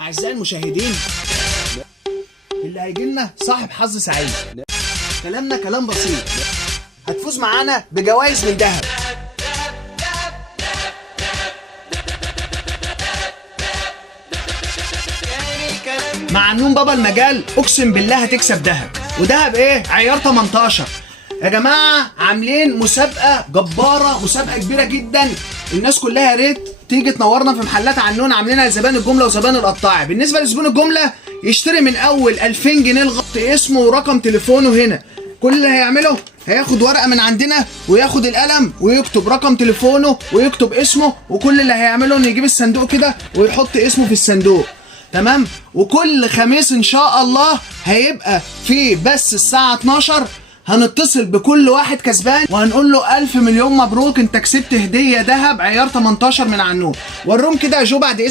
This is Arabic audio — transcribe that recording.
أعزائي المشاهدين، اللي هيجي لنا صاحب حظ سعيد. كلامنا كلام بسيط، هتفوز معانا بجوائز من دهب. مع النوم بابا المجال اقسم بالله هتكسب دهب، ودهب ايه؟ عيار 18 يا جماعه. عاملين مسابقه جباره، مسابقه كبيره جدا. الناس كلها يا ريت تيجي تنورنا في محلات عنون، عاملينها لزبائن الجمله وزبائن القطاعي. بالنسبه لزبون الجمله يشتري من اول 2000 جنيه لغط اسمه ورقم تليفونه هنا. كل اللي هيعمله هياخد ورقه من عندنا وياخد القلم ويكتب رقم تليفونه ويكتب اسمه، وكل اللي هيعمله انه يجيب الصندوق كده ويحط اسمه في الصندوق. تمام. وكل خميس ان شاء الله هيبقى في بس الساعه 12 هنتصل بكل واحد كسبان وهنقول له 1000 مليون مبروك، انت كسبت هديه ذهب عيار 18 من عنون. وروم كده يا جو بعد اذنك.